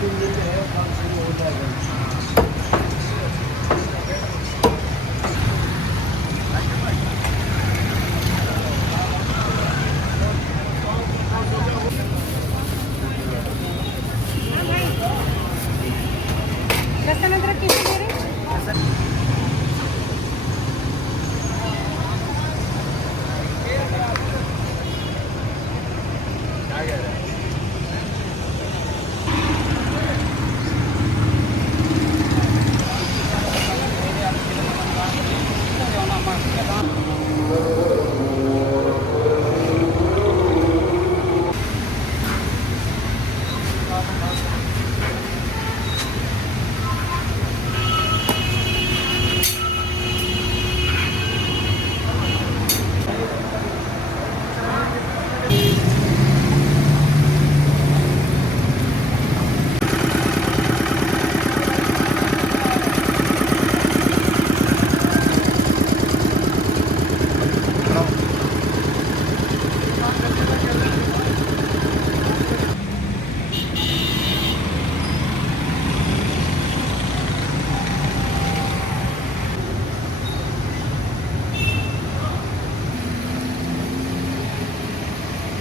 दिन देते हैं, काम शुरू हो जाएगा। लसन अदरक किती दे रहे?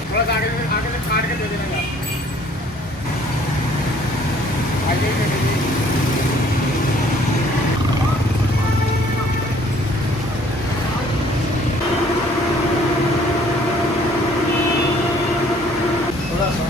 थोड़ा सा आगे से काट के दे देना आगे दे दीजिए। थोड़ा सा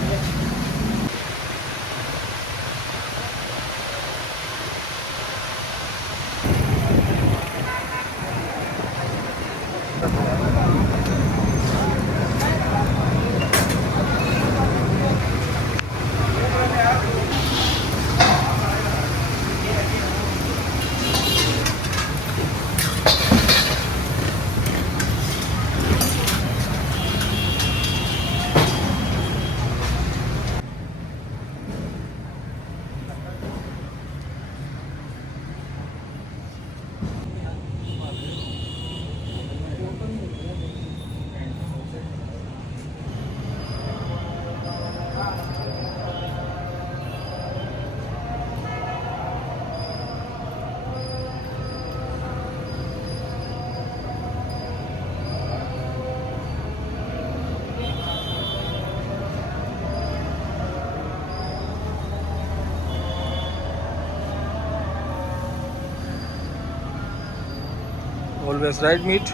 Always right meat.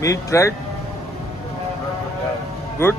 Meat right. Good.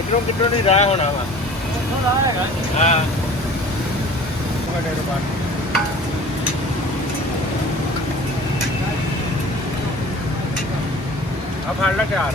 इधरों किधरों नहीं रहा होना वा थोड़ा आएगा हाँ बड़े रुपए अब हाल लग यार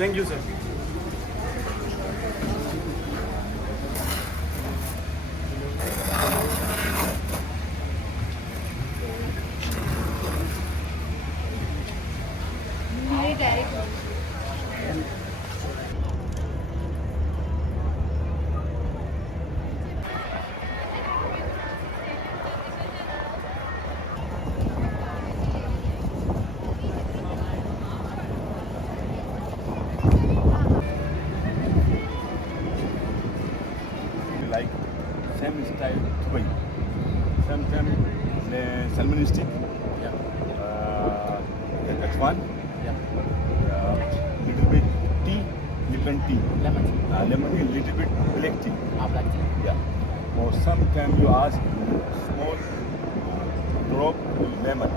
thank you sir like same style Dubai. Sometimes the salmon stick, H1, little bit tea, lemon tea, lemon tea, little bit black tea. Black tea. Yeah. Or sometimes you ask small drop lemon.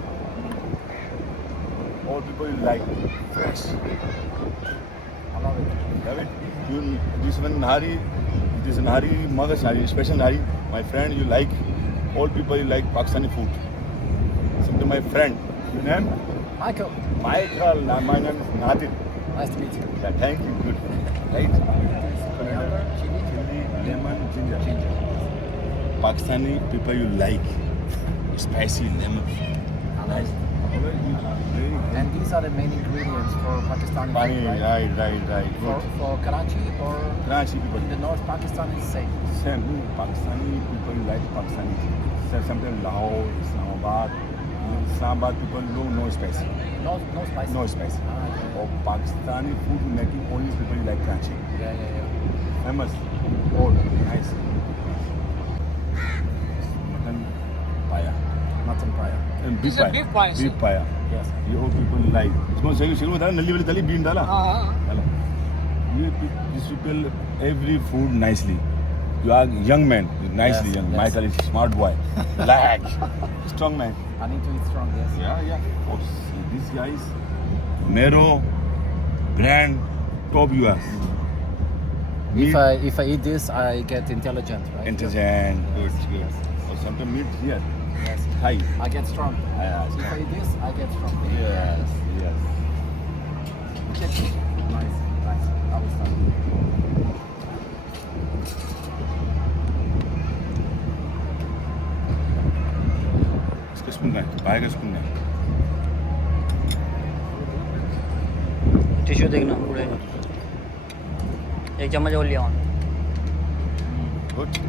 All people like fresh. I love it. Love it? You, this one Nahari, this is Nahari, Magas Nahari, special Nahari. My friend, you like, all people you like Pakistani food. Some to my friend, your name? Michael, Michael, my name is Nadir. nice to meet you. Yeah, thank you, good. Right? Chili. Chili, lemon, ginger. Pakistani people you like. Spicy lemon. I like it. And these are the main ingredients for Pakistani Pani, food, right? right. Good. For Karachi or Karachi people. in the North Pakistan is the same. Same. Pakistani people like Pakistani. Sometimes Lahore, Islamabad. Islamabad people no spicy. No spicy. No spicy. Ah, yeah. Or Pakistani food making only people like Karachi. Yeah. Famous. Oh, nice. Mutton paya. Mutton pie. And This is a beef pie, sir. Beef paya. Yes. ये वो people like. इसमें सही शुरू में डाला नली वाली दली बीन डाला. डाला. These people every food nicely. You are young man, nicely Yes, young. yes. Michael is smart boy. Like strong man. I need to eat strong, yes. Yeah. Oh, see, these guys, Mero, Grand, top US. If I eat this, I get intelligent, right? Intelligent, good. Yes. Or sometimes meat here, Yes. Thai. I get strong. If I eat this, I get strong. Yes. Nice. I will start. इसका spoon का है, पाए का spoon का है. Tissue देखना उड़ेगा. एक चम्मच और लिया. Good.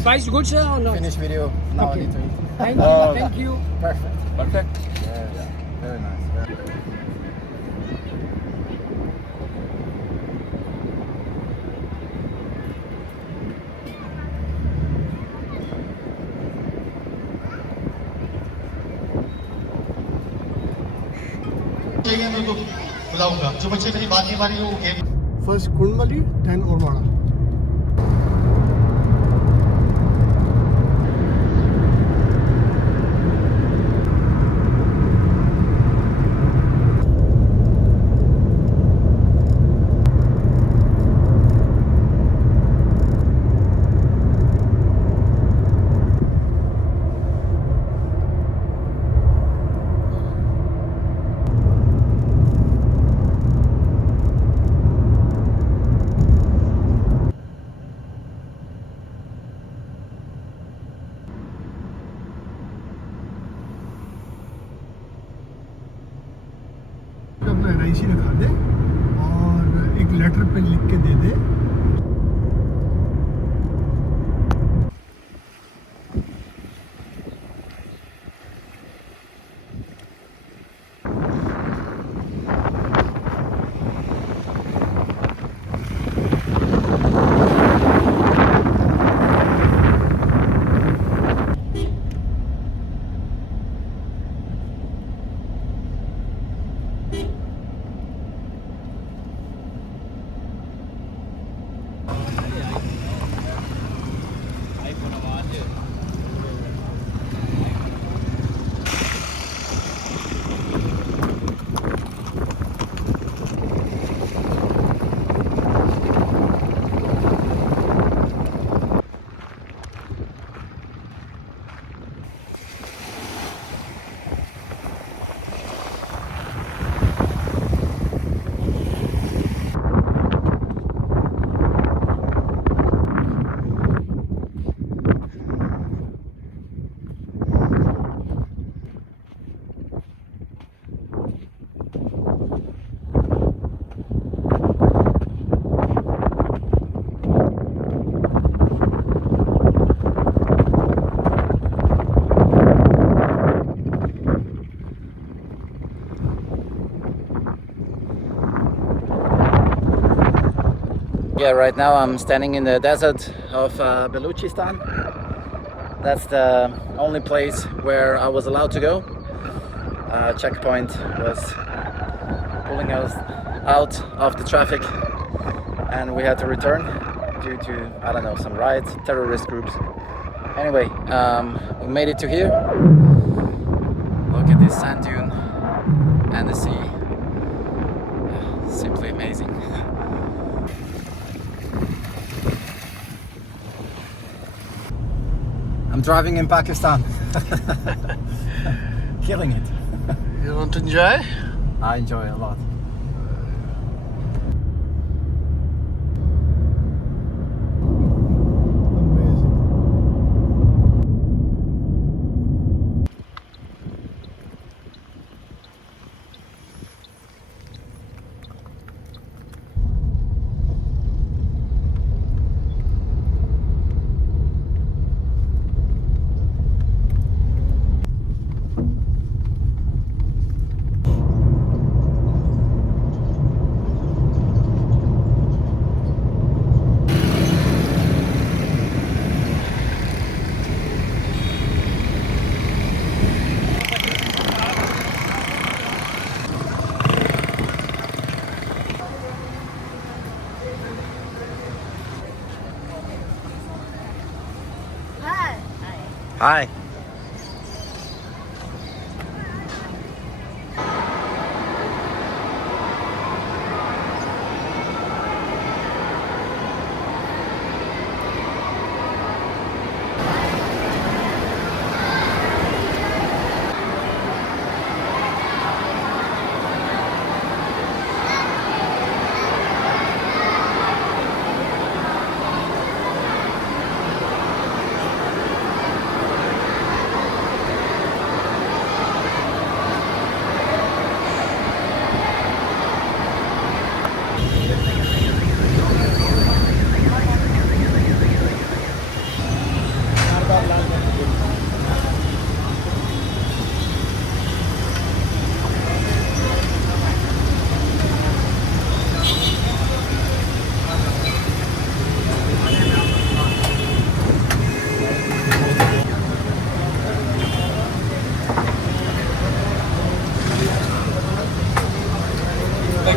Spice good, sir, or not? Finish video. Now I need to eat. Thank you. Perfect. Perfect. Yes. Very nice. चाहिए मेरे को बुलाऊंगा जो बच्चे मेरी बात नहीं मानेंगे वो game First Kundmali, then Ormara. अपना एनआईसी दिखा दे और एक लेटर पे लिख के दे दे. Yeah, right now I'm standing in the desert of Balochistan. That's the only place where I was allowed to go. Checkpoint was pulling us out of the traffic and we had to return due to, I don't know, some riots, terrorist groups. Anyway, we made it to here. Look at this sand dune and the sea. Simply amazing. I'm driving in Pakistan. Killing it. You want to enjoy? I enjoy it a lot. Amazing. Hi.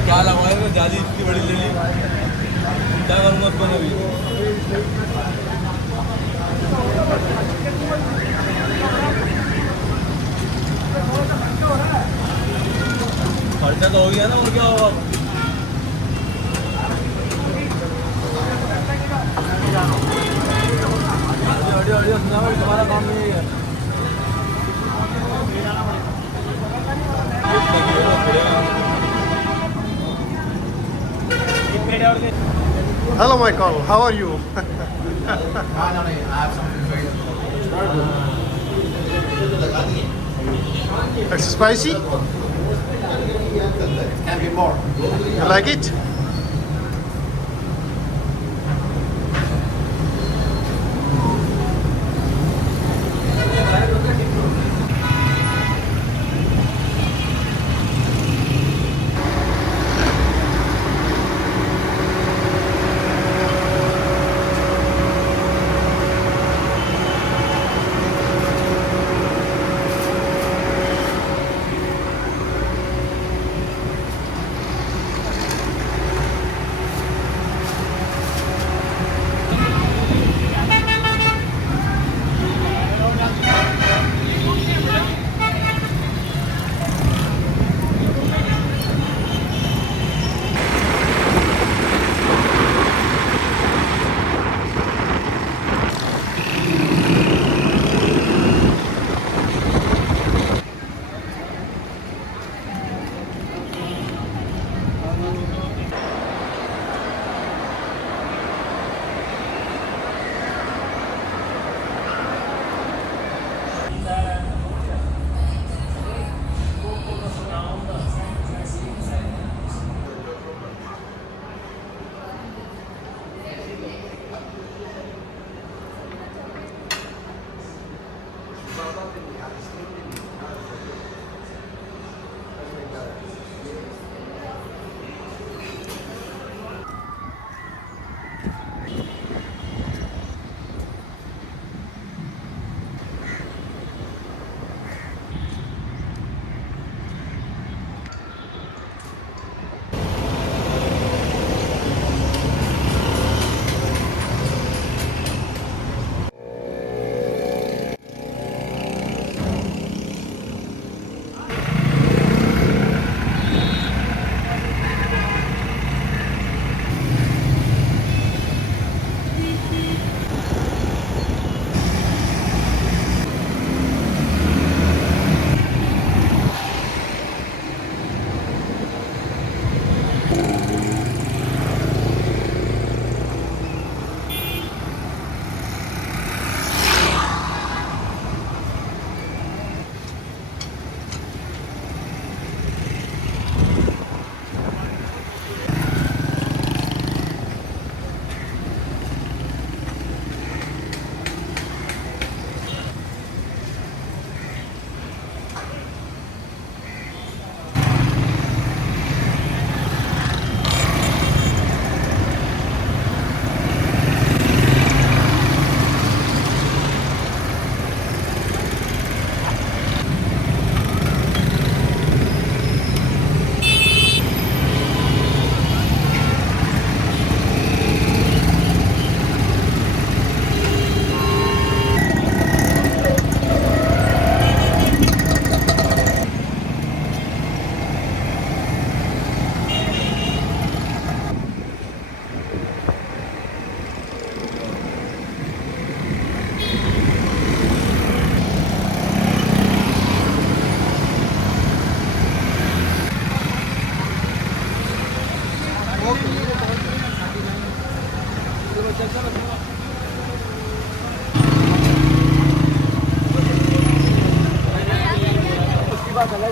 क्या लगाएगा जाली इतनी बड़ी ले ली क्या करूँगा उसको अभी खर्चा तो हो गया ना और क्या होगा तुम्हारा काम नहीं है Hello, Michael. How are you? It's spicy? Can be more. You like it?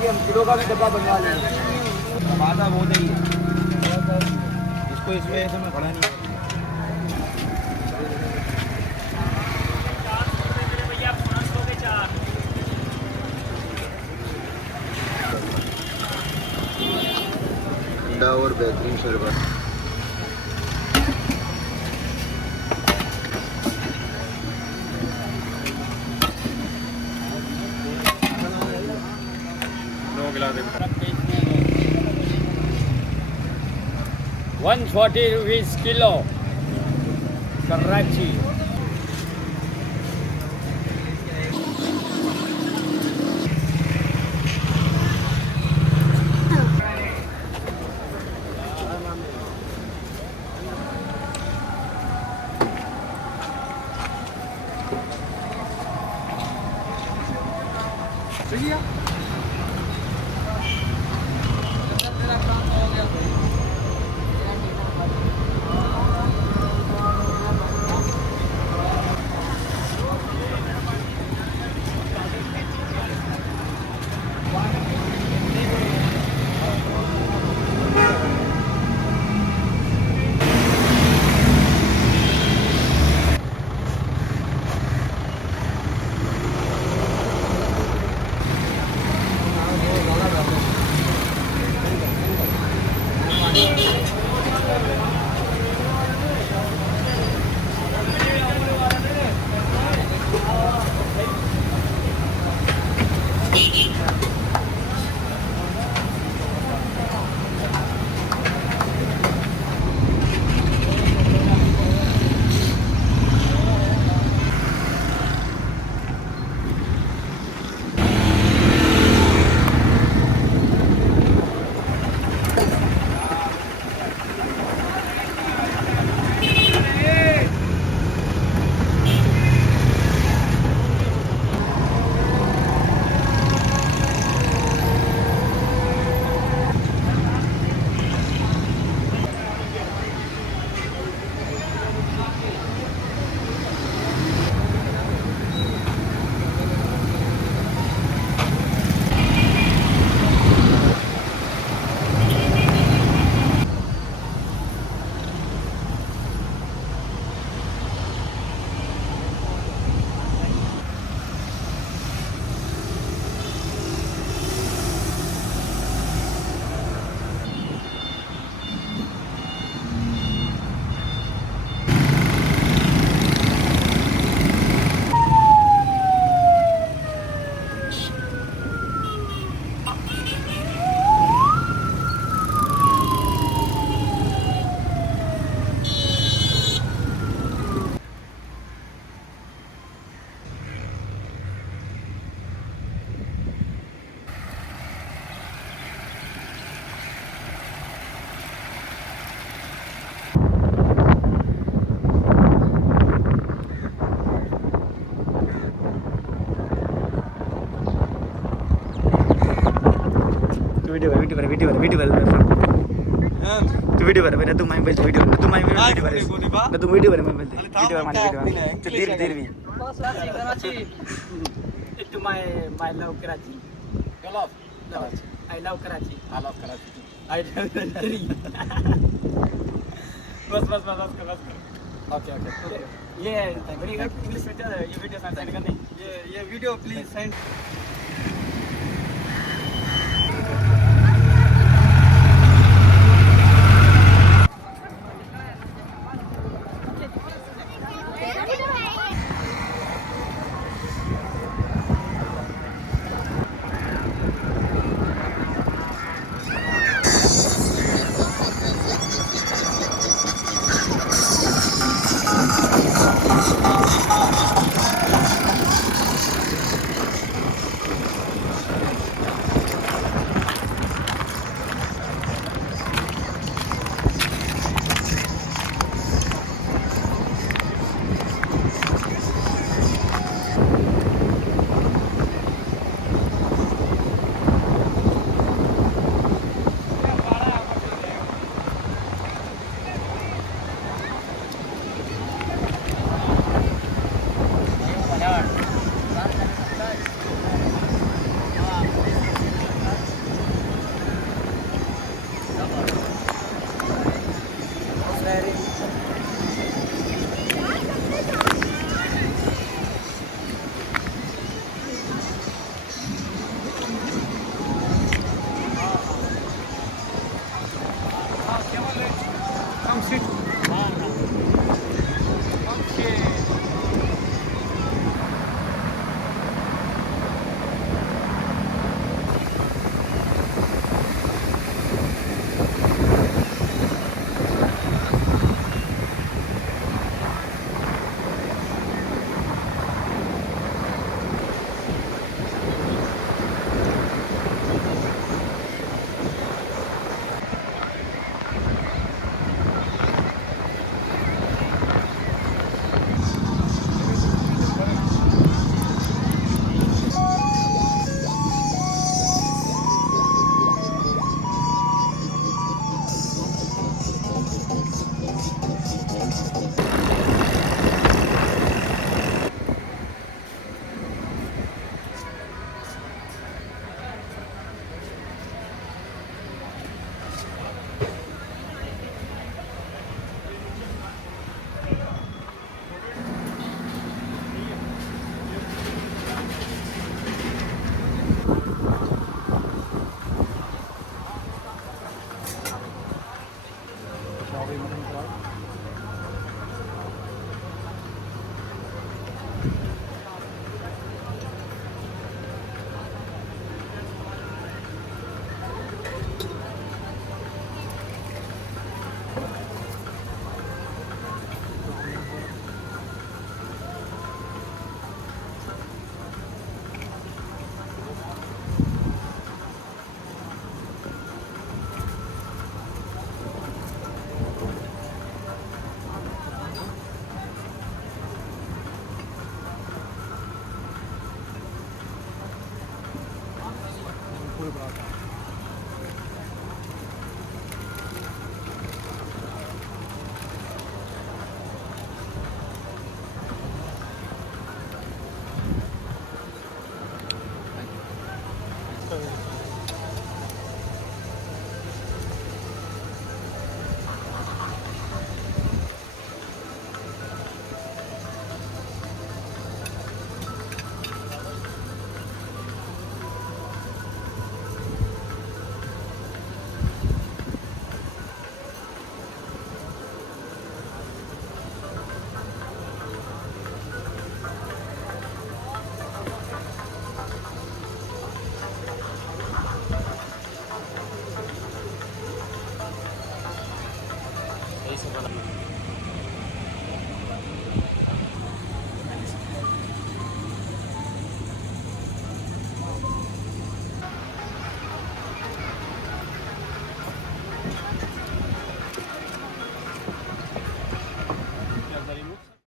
कि हम किलो का भी डब्बा बनवा लेंगे। टमाटर बहुत ही इसको इसमें ऐसे में खड़ा नहीं ठंडा और बेहतरीन शरबत। ₹140 किलो कराची। व्हिडिओ वर तू माय मोबाईल व्हिडिओ तू माय व्हिडिओ वर तू व्हिडिओ वर मोबाईल व्हिडिओ माझ्या video देरवी To my love Karachi. Love. I love Karachi. I love Karachi. I love Karachi. बस. Okay. ये इंग्लिश में ये वीडियो सेंड करनी ये वीडियो प्लीज सेंड